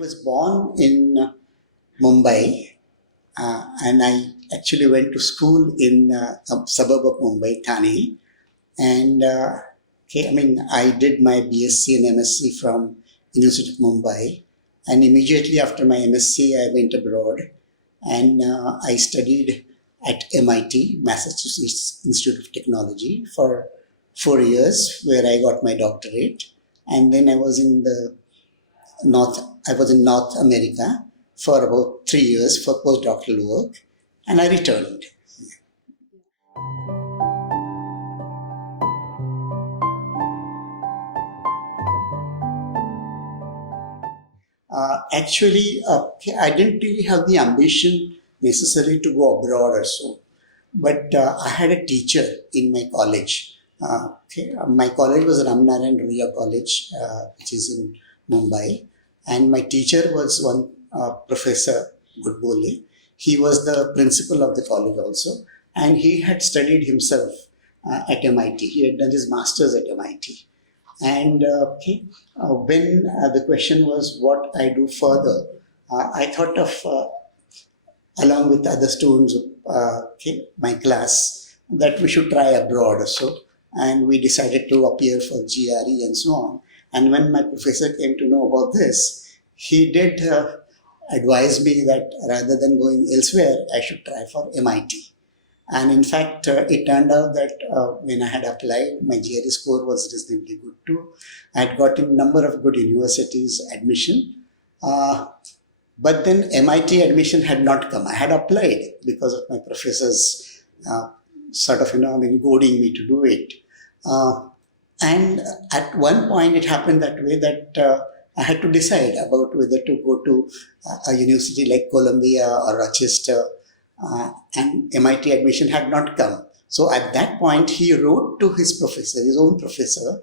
was born in Mumbai, and I actually went to school in a suburb of Mumbai, Thane. And I did my BSc and MSc from University of Mumbai. And immediately after my MSc, I went abroad and I studied at MIT, Massachusetts Institute of Technology, for 4 years, where I got my doctorate. And then I was in North America for about 3 years for postdoctoral work, and I returned. I didn't really have the ambition necessarily to go abroad or so, but I had a teacher in my college. My college was Ramnaran Ruya College, which is in Mumbai, and my teacher was one Professor Goodbole. He was the principal of the college also, and he had studied himself at MIT. He had done his master's at MIT. And when the question was what I do further, I thought of, along with other students of my class, that we should try abroad or so. And we decided to appear for GRE and so on. And when my professor came to know about this, he did advise me that rather than going elsewhere, I should try for MIT. And in fact, it turned out that when I had applied, my GRE score was reasonably good too. I had gotten a number of good universities admission. But then MIT admission had not come. I had applied because of my professors goading me to do it. And at one point it happened that way that I had to decide about whether to go to a university like Columbia or Rochester. And MIT admission had not come. So at that point, he wrote to his professor, his own professor,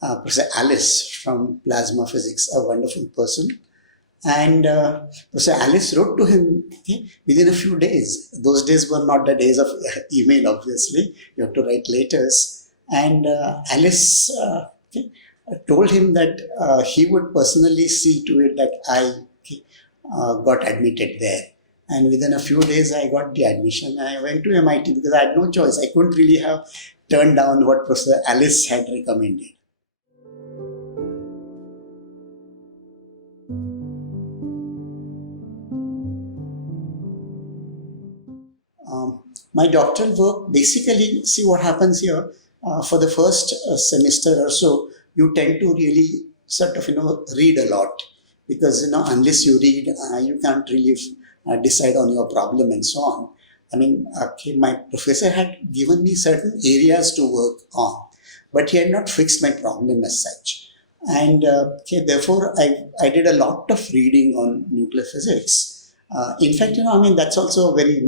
Professor Alice from Plasma Physics, a wonderful person. And Professor Alice wrote to him within a few days. Those days were not the days of email, obviously. You have to write letters. And Alice told him that he would personally see to it that I got admitted there. And within a few days, I got the admission. I went to MIT because I had no choice. I couldn't really have turned down what Professor Alice had recommended. My doctoral work, basically, see what happens here. For the first semester or so, you tend to really read a lot. Because, unless you read, you can't really decide on your problem and so on. My professor had given me certain areas to work on, but he had not fixed my problem as such. And therefore, I did a lot of reading on nuclear physics. In fact, that's also a very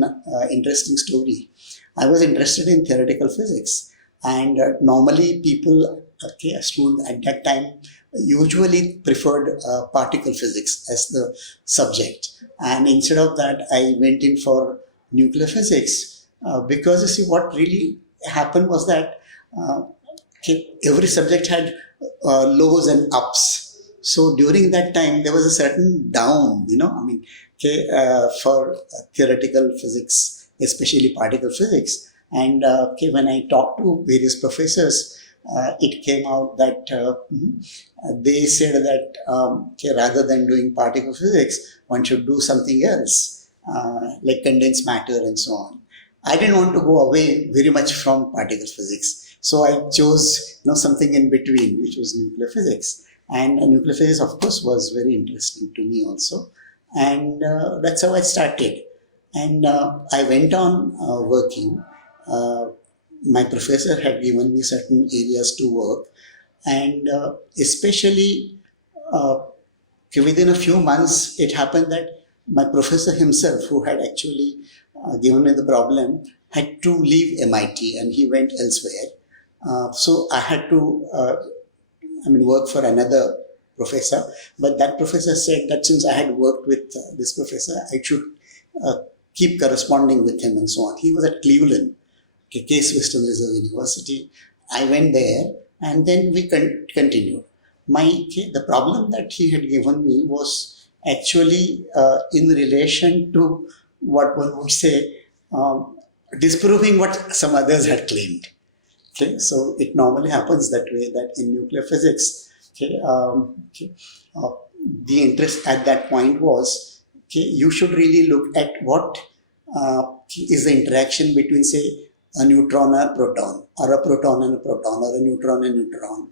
interesting story. I was interested in theoretical physics, and normally people, students at that time, usually preferred particle physics as the subject. And instead of that, I went in for nuclear physics because you see what really happened was that every subject had lows and ups. So during that time, there was a certain down, for theoretical physics, especially particle physics. And when I talked to various professors, it came out that they said that rather than doing particle physics, one should do something else, like condensed matter and so on. I didn't want to go away very much from particle physics. So I chose something in between, which was nuclear physics. And nuclear physics, of course, was very interesting to me also. And that's how I started. And I went on working. My professor had given me certain areas to work, and especially within a few months, it happened that my professor himself, who had actually given me the problem, had to leave MIT and he went elsewhere. So I had to work for another professor, but that professor said that since I had worked with this professor, I should keep corresponding with him and so on. He was at Cleveland, Case Western Reserve University. I went there and then we continued. The problem that he had given me was actually in relation to what one would say, disproving what some others had claimed. Okay, so it normally happens that way, that in nuclear physics, the interest at that point was, you should really look at what is the interaction between, say, a neutron and a proton, or a proton and a proton, or a neutron and neutron.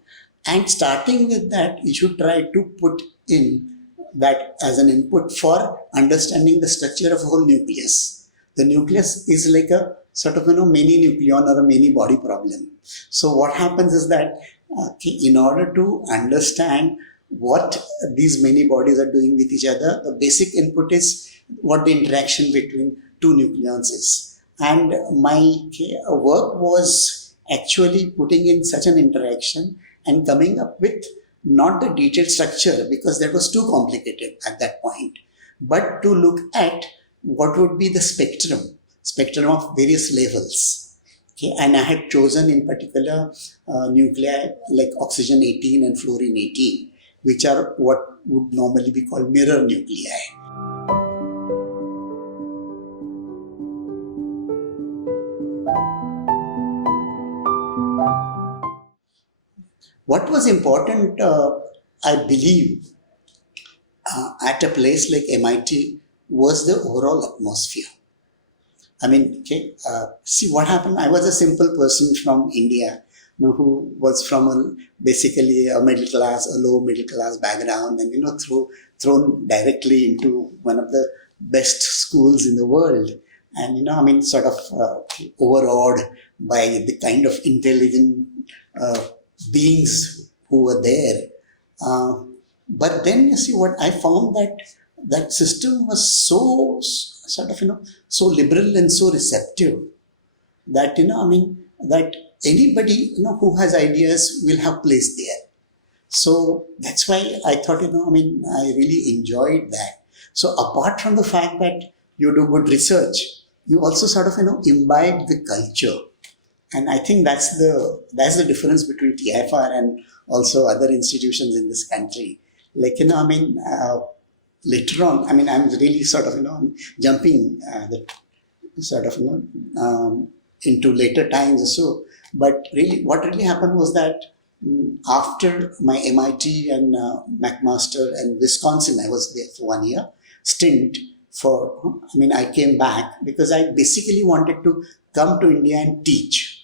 And starting with that, you should try to put in that as an input for understanding the structure of a whole nucleus. The nucleus is like a sort of many nucleon or a many body problem. So what happens is that in order to understand what these many bodies are doing with each other, the basic input is what the interaction between two nucleons is. And my work was actually putting in such an interaction and coming up with not the detailed structure, because that was too complicated at that point, but to look at what would be the spectrum of various levels. Okay, and I had chosen in particular nuclei like oxygen 18 and fluorine 18, which are what would normally be called mirror nuclei. What was important, I believe, at a place like MIT was the overall atmosphere. I mean, see what happened. I was a simple person from India, who was from basically a middle class, a low middle class background, and thrown directly into one of the best schools in the world, and sort of overawed by the kind of intelligent beings who were there. But then you see what I found, that system was so sort of so liberal and so receptive that that anybody who has ideas will have place there. So that's why I thought I really enjoyed that. So apart from the fact that you do good research, you also sort of imbibe the culture. And I think that's the difference between TIFR and also other institutions in this country. Like, later on, I'm really sort of, jumping into later times or so. But really, what really happened was that after my MIT and McMaster and Wisconsin, I was there for 1 year stint I came back because I basically wanted to come to India and teach.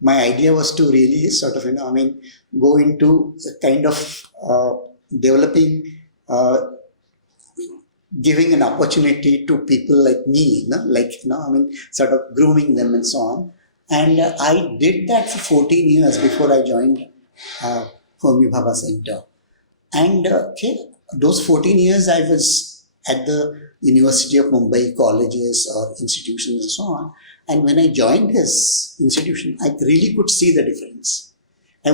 My idea was to really sort of, go into a kind of developing, giving an opportunity to people like me, sort of grooming them and so on. And I did that for 14 years before I joined Homi Bhabha Centre. And those 14 years I was at the University of Mumbai colleges or institutions and so on. And when I joined this institution, I really could see the difference. I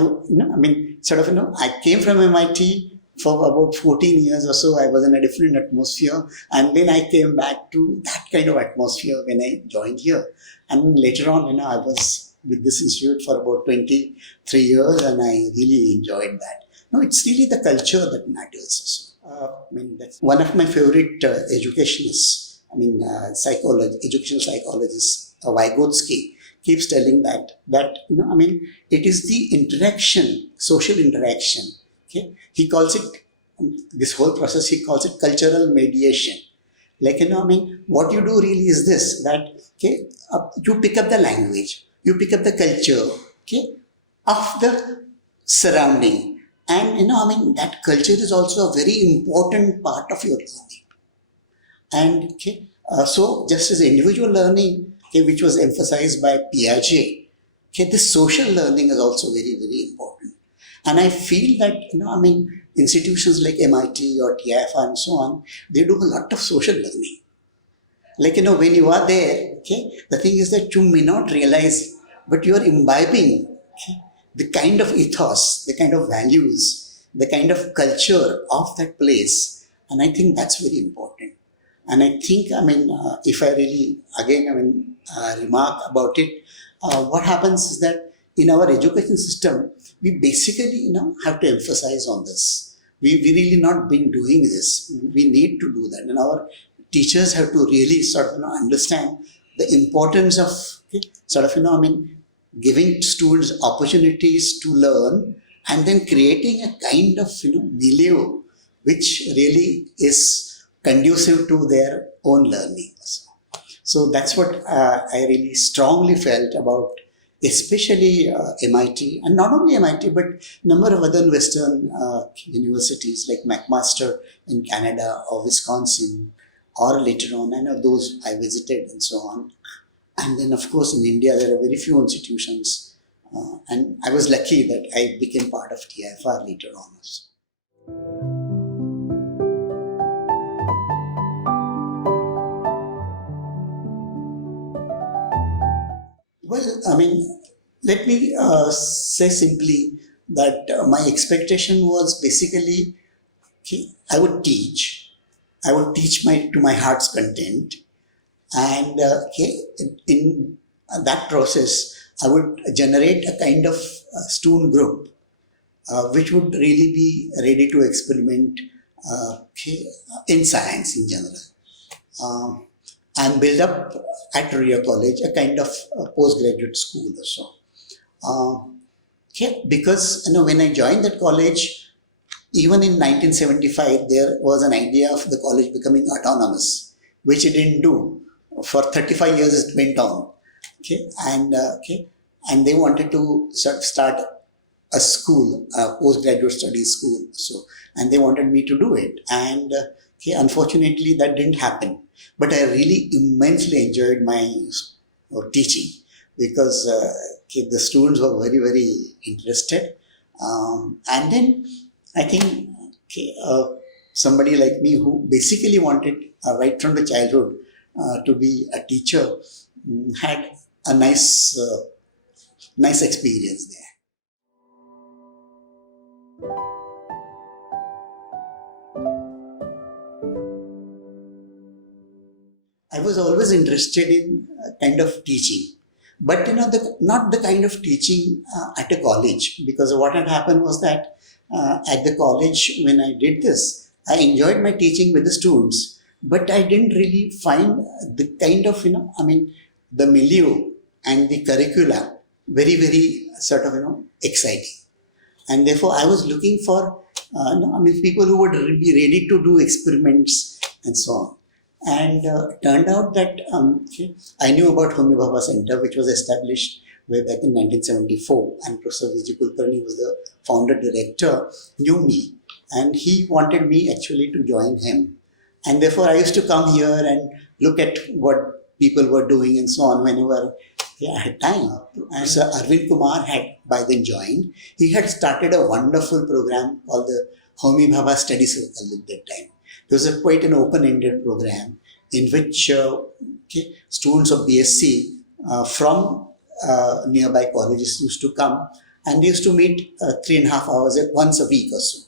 came from MIT for about 14 years or so. I was in a different atmosphere. And then I came back to that kind of atmosphere when I joined here. And later on, I was with this institute for about 23 years and I really enjoyed that. No, it's really the culture that matters. That's one of my favorite educationists, educational psychologist, Vygotsky, keeps telling that it is the interaction, social interaction. Okay, he calls it, this whole process, he calls it cultural mediation. What you do really is this, that you pick up the language, you pick up the culture, of the surrounding, and that culture is also a very important part of your learning. And so just as individual learning, which was emphasized by Piaget, this social learning is also very, very important. And I feel that, institutions like MIT or TIFR and so on, they do a lot of social learning. When you are there, the thing is that you may not realize, but you are imbibing the kind of ethos, the kind of values, the kind of culture of that place. And I think that's very important. And I think, if I really, again, remark about it, what happens is that in our education system, we basically, have to emphasize on this, we really not been doing this. We need to do that, and our teachers have to really sort of understand the importance of sort of giving students opportunities to learn, and then creating a kind of milieu which really is conducive to their own learning. So that's what I really strongly felt about, especially MIT, and not only MIT, but number of other Western universities like McMaster in Canada or Wisconsin, or later on, I know those I visited and so on. And then, of course, in India, there are very few institutions. And I was lucky that I became part of TIFR later on also. Well, let me say simply that my expectation was basically, I would teach. I would teach to my heart's content. And in that process, I would generate a kind of student group which would really be ready to experiment in science in general, and build up at Rio College a kind of postgraduate school or so. Because when I joined that college, even in 1975, there was an idea of the college becoming autonomous, which it didn't do. For 35 years it went on. And they wanted to sort of start a school, a postgraduate studies school. So, and they wanted me to do it. And unfortunately, that didn't happen. But I really immensely enjoyed my teaching, because the students were very, very interested. And then I think somebody like me who basically wanted right from the childhood to be a teacher had a nice experience there. I was always interested in kind of teaching, but not the kind of teaching at a college, because what had happened was that at the college, when I did this, I enjoyed my teaching with the students, but I didn't really find the kind of the milieu and the curricula very, very sort of exciting, and therefore I was looking for people who would be ready to do experiments and so on. And turned out that I knew about Homi Bhabha Centre, which was established way back in 1974, and Professor Vijay Kulkarni was the founder director, knew me, and he wanted me actually to join him. And therefore I used to come here and look at what people were doing and so on whenever I had time. And Sir Arvind Kumar had by then joined. He had started a wonderful program called the Homi Bhabha Study Circle at that time. It was quite an open-ended program in which students of BSc from nearby colleges used to come, and they used to meet 3.5 hours once a week or so.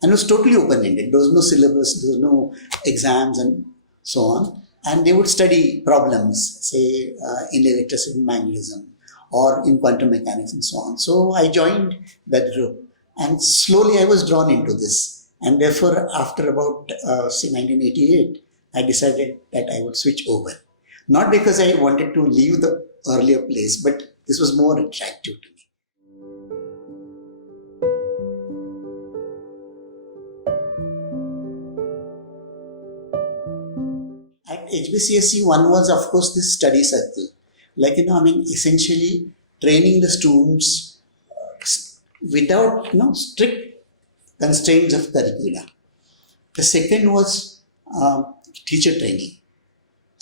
And it was totally open-ended. There was no syllabus, there was no exams and so on. And they would study problems, say in electricity and magnetism or in quantum mechanics and so on. So I joined that group, and slowly I was drawn into this. And therefore, after about, say 1988, I decided that I would switch over. Not because I wanted to leave the earlier place, but this was more attractive to me. At HBCSE, one was, of course, this study circle. Essentially training the students without, strict constraints of curricula. The second was teacher training.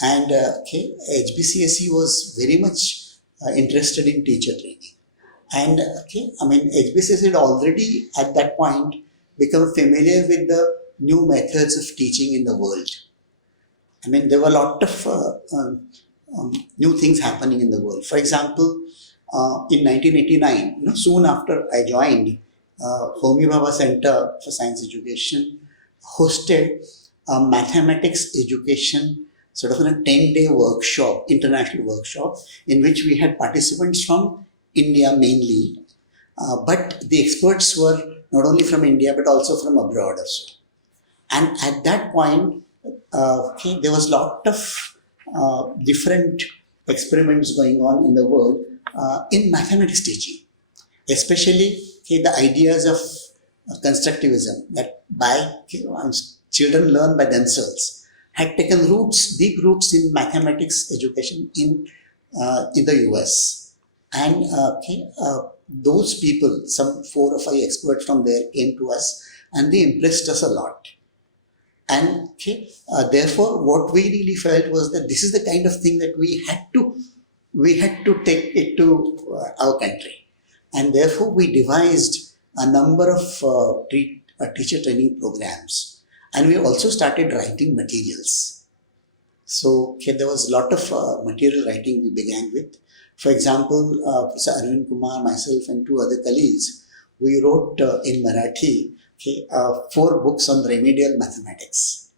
And HBCSE was very much interested in teacher training. And HBCSE had already at that point become familiar with the new methods of teaching in the world. There were a lot of new things happening in the world. For example, in 1989, soon after I joined, Homi Bhabha Centre for Science Education hosted a mathematics education sort of a 10-day workshop, international workshop, in which we had participants from India mainly, but the experts were not only from India but also from abroad also. And at that point, there was a lot of different experiments going on in the world in mathematics teaching, especially the ideas of constructivism, that children learn by themselves, had taken roots, deep roots in mathematics education in the US. And those people, some 4 or 5 experts from there came to us and they impressed us a lot. And therefore, what we really felt was that this is the kind of thing that we had to take it to our country. And therefore, we devised a number of teacher training programs. And we also started writing materials. So there was a lot of material writing we began with. For example, Professor Arvind Kumar, myself and 2 other colleagues, we wrote in Marathi 4 books on remedial mathematics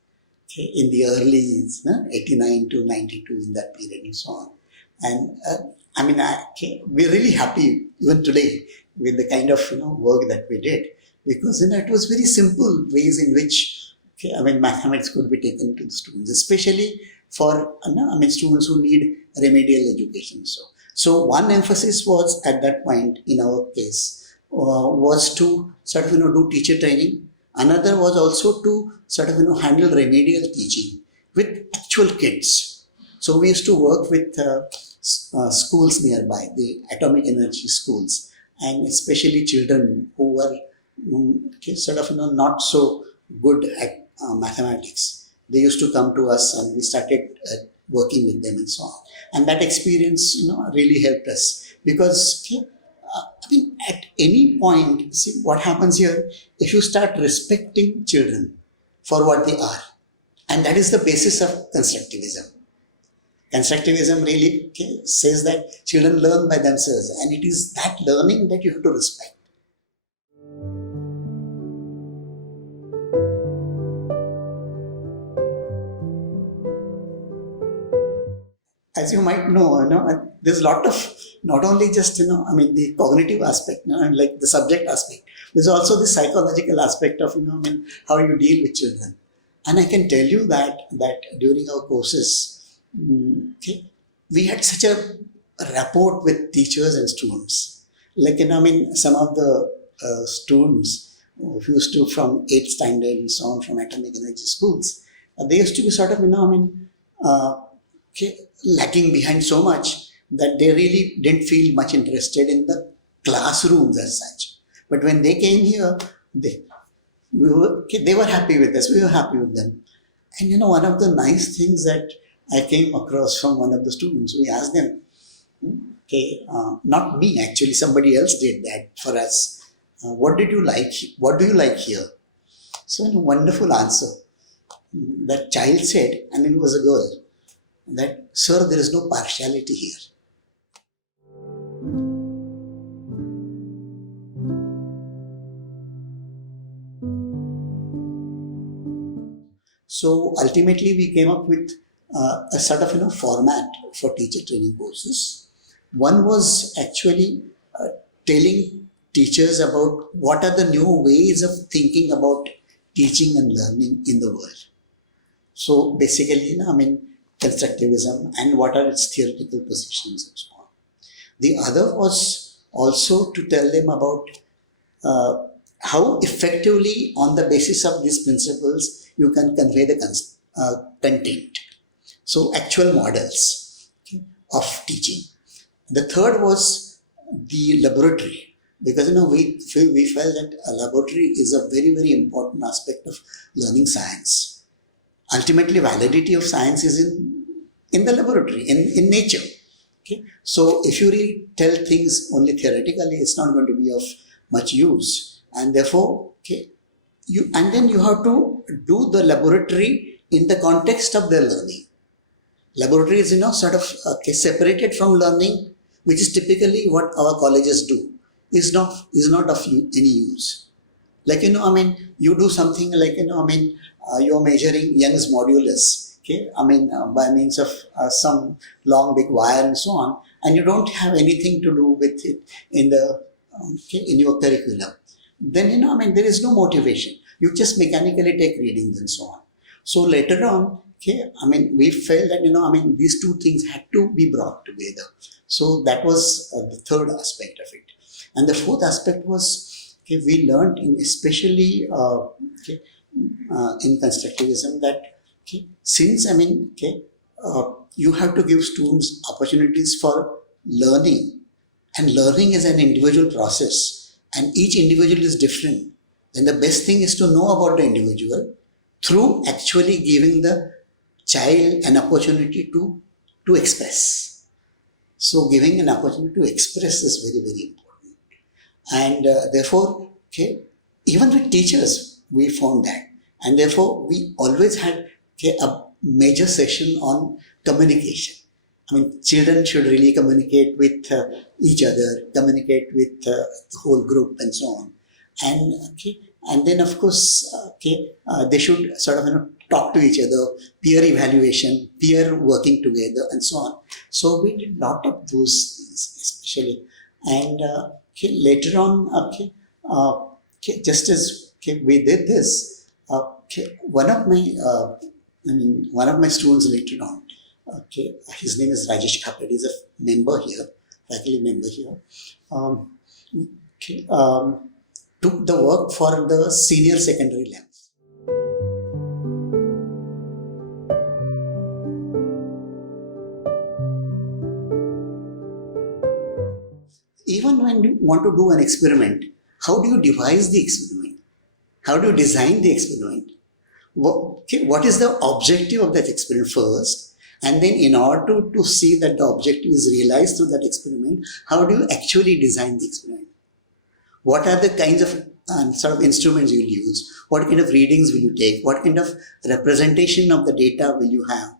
in the early 89 to 92, in that period and so on. And we're really happy even today with the kind of work that we did, because it was very simple ways in which mathematics could be taken to the students, especially for students who need remedial education. So one emphasis was at that point in our case was to sort of do teacher training. Another was also to sort of handle remedial teaching with actual kids. So we used to work with schools nearby, the atomic energy schools, and especially children who were not so good at mathematics. They used to come to us and we started working with them and so on. And that experience really helped us, because at any point, see what happens here, if you start respecting children for what they are, and that is the basis of constructivism. Constructivism really says that children learn by themselves, and it is that learning that you have to respect. As you might know, there's a lot of, not only just, the cognitive aspect, like the subject aspect, there's also the psychological aspect of, how you deal with children. And I can tell you that during our courses, we had such a rapport with teachers and students. Like, some of the students who used to from 8th standard and so on, from atomic energy schools, they used to be sort of, lacking behind so much that they really didn't feel much interested in the classrooms as such. But when they came here, they were happy with us, we were happy with them. And one of the nice things that I came across from one of the students, we asked them, not me actually, somebody else did that for us. What do you like here? So a wonderful answer. That child said, and it was a girl, that, sir, there is no partiality here. So ultimately we came up with a sort of format for teacher training courses. One was actually telling teachers about what are the new ways of thinking about teaching and learning in the world. So basically, constructivism and what are its theoretical positions and so on. The other was also to tell them about how effectively, on the basis of these principles, you can convey the content. So actual models of teaching. The third was the laboratory, because we felt that a laboratory is a very, very important aspect of learning science. Ultimately, validity of science is in the laboratory, in nature. So if you really tell things only theoretically, it's not going to be of much use. And therefore, then you have to do the laboratory in the context of their learning. Laboratory is, sort of separated from learning, which is typically what our colleges do, is not of any use. Like, you do something like, you're measuring Young's modulus, by means of some long big wire and so on, and you don't have anything to do with it in your curriculum. then, there is no motivation. You just mechanically take readings and so on. So later on, we felt that, these two things had to be brought together. So that was the third aspect of it. And the fourth aspect was, we learned especially in constructivism that, since, you have to give students opportunities for learning, and learning is an individual process, and each individual is different, then the best thing is to know about the individual through actually giving the child an opportunity to express. So giving an opportunity to express is very, very important. And therefore, even with teachers, we found that. And therefore, we always had a major session on communication. Children should really communicate with each other, communicate with the whole group and so on. And then of course, they should sort of talk to each other, peer evaluation, peer working together and so on. So we did a lot of those things especially. And later on, just as we did this, one of my students later on, his name is Rajesh Kapad. He's a member here, faculty member here. Took the work for the senior secondary levels. Even when you want to do an experiment, how do you devise the experiment? How do you design the experiment? What is the objective of that experiment first? And then in order to see that the objective is realized through that experiment, how do you actually design the experiment? What are the kinds of sort of instruments you will use? What kind of readings will you take? What kind of representation of the data will you have?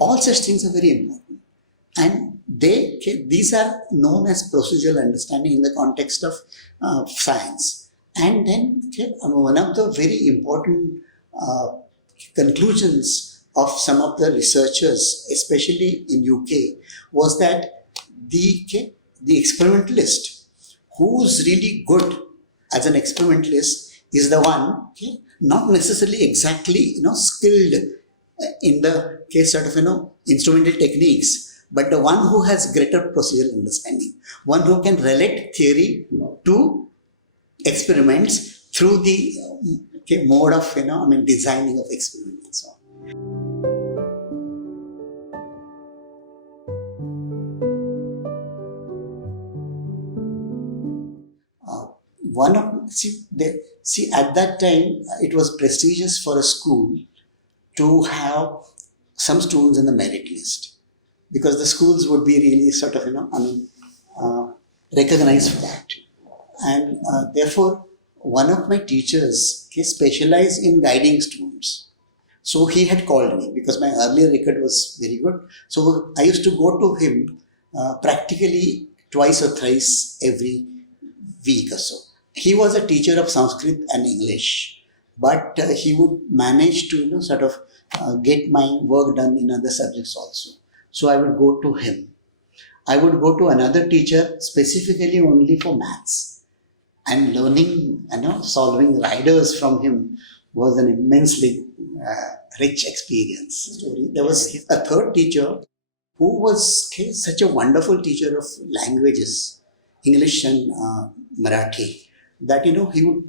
All such things are very important. And these are known as procedural understanding in the context of science. And then one of the very important conclusions of some of the researchers, especially in UK, was that the experimentalist who's really good as an experimentalist is the one not necessarily exactly skilled in the case sort of instrumental techniques, but the one who has greater procedural understanding, one who can relate theory to experiments through the mode of designing of experiments and so on. At that time, it was prestigious for a school to have some students in the merit list, because the schools would be really sort of recognized for that. And therefore, one of my teachers specialized in guiding students. So he had called me because my earlier record was very good. So I used to go to him practically twice or thrice every week or so. He was a teacher of Sanskrit and English, but he would manage to sort of get my work done in other subjects also. So I would go to him. I would go to another teacher specifically only for maths, and learning solving riders from him was an immensely rich experience. There was a third teacher who was such a wonderful teacher of languages, English and Marathi, that he would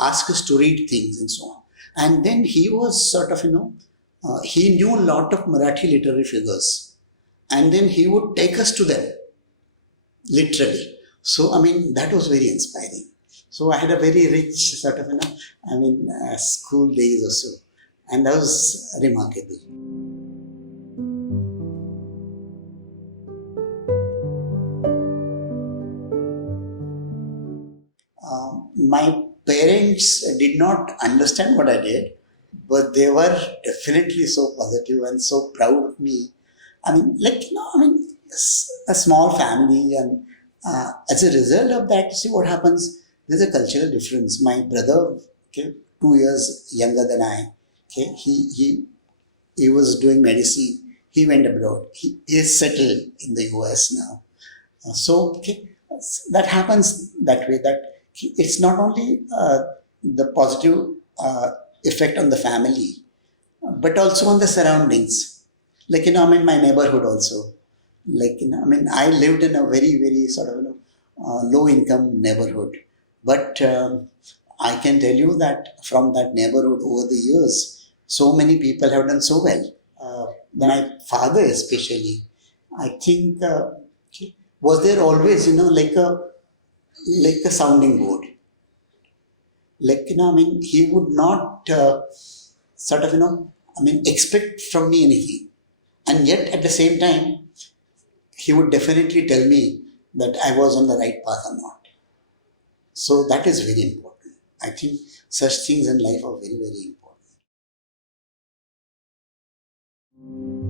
ask us to read things and so on. And then he was sort of he knew a lot of Marathi literary figures, and then he would take us to them literally. So that was very inspiring. So I had a very rich sort of school days or so, and that was remarkable. My parents did not understand what I did, but they were definitely so positive and so proud of me. A small family, and as a result of that, see what happens, there's a cultural difference. My brother, 2 years younger than I, he was doing medicine. He went abroad. He is settled in the US now. So that happens that way, that it's not only the positive effect on the family, but also on the surroundings. Like, my neighborhood also. Like, I lived in a very, very sort of, low income neighborhood. But I can tell you that from that neighborhood over the years, so many people have done so well. My father, especially, I think, was there always, like a sounding board. Like, he would not sort of, expect from me anything. And yet, at the same time, he would definitely tell me that I was on the right path or not. So that is very important. I think such things in life are very, very important.